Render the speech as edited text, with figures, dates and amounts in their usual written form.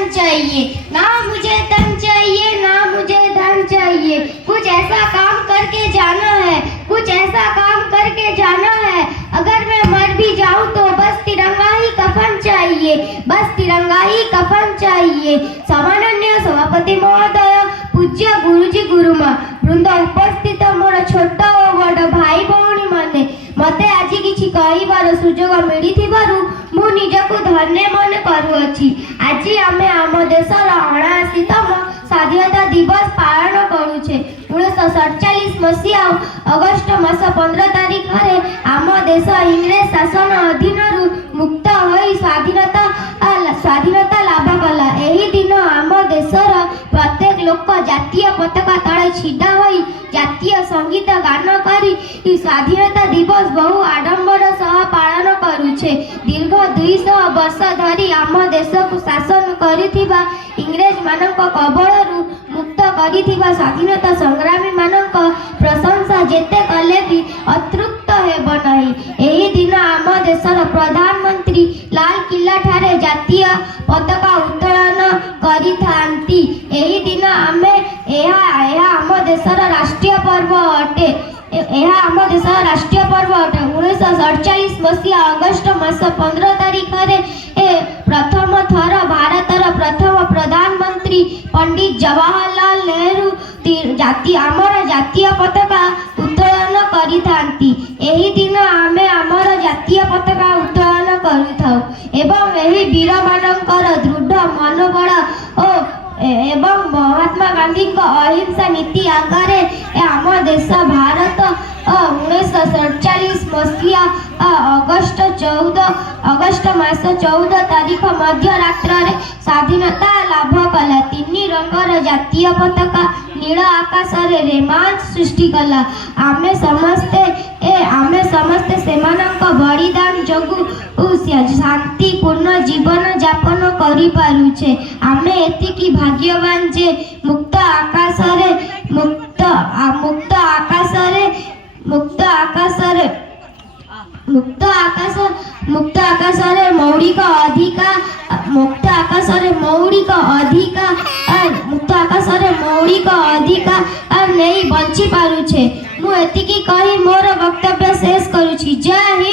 धन चाहिए, ना मुझे धन चाहिए, ना मुझे धन चाहिए। कुछ ऐसा काम करके जाना है, कुछ ऐसा काम करके जाना है। अगर मैं मर भी जाऊं तो बस तिरंगा ही कफन चाहिए, बस तिरंगा ही कफन चाहिए। सामान्य सभापति महोदय, पूज्य गुरुजी गुरुमा वृंद, उपस्थित मोर छोट और बड़ भाई भौणी माने, मते आज किछि कहिबार सुजोग मिलिथिबारु मु निजकु धन्य मन करूअछि। आज आमे आम देशर 79तम स्वाधीनता दिवस पालन करूछे। 1947 मसीहा अगस्ट मास 15 तारिख रे आम देश इंग्रेज शासन अधीनरु मुक्त होई स्वाधीनता लाभ कला। एही दिन आम देशर प्रत्येक लोक जातीय पताका तले छिड़ा होई जातीय संगीत गान करी स्वाधीनता दिवस बहु आडंबर सह पालन करूछे। दीर्घ 200 वर्ष धरी आम देश को शासन करिथिबा इंग्रेज मानक कबळरू मुक्त करिथिबा स्वाधीनता संग्रामी मानक प्रशंसा जेते कले भी अतृप्त हेब नाही। एही दिन आम देशर प्रधानमंत्री लाल किला ठारे जातीय पताका उत्तोलन करिथांती। एही दिन आमे एहा आम देशर राष्ट्रीय पर्व अटे। यह आम देशर राष्ट्रीय पर्व अटे। 1947 मसीहा अगस्ट मास 15 तारिख रे प्रथम थर भारतर प्रथम प्रधानमंत्री पंडित जवाहरलाल नेहरू आमर जातीय पताका उत्तोलन करिथांती। एही दिन आमे आमर जातीय पताका उत्तोलन करिथाउ एवं एही वीर मानकर दृढ़ मनोबल ओ एवं महात्मा गांधी अहिंसा नीति आगे आम देश भारत 1947 मसीहा अगस्ट मास 14 तारिख मध्य रात्र स्वाधीनता लाभ कला। 3 रंगर जातीय पताका नील आकाश रे रोमांच सृष्टि कला। आमे समस्ते सेमानक बलिदान जोगु शांतिपूर्ण जीवन यापन करि पारुछे। आमे एतिकी भाग्यवान जे मुक्त आकाशरे मौलिक अधिकार नहीं बंची पारुछे। मु एतिकी कही मोर वक्तव्य शेष करूछि। जय हिंद।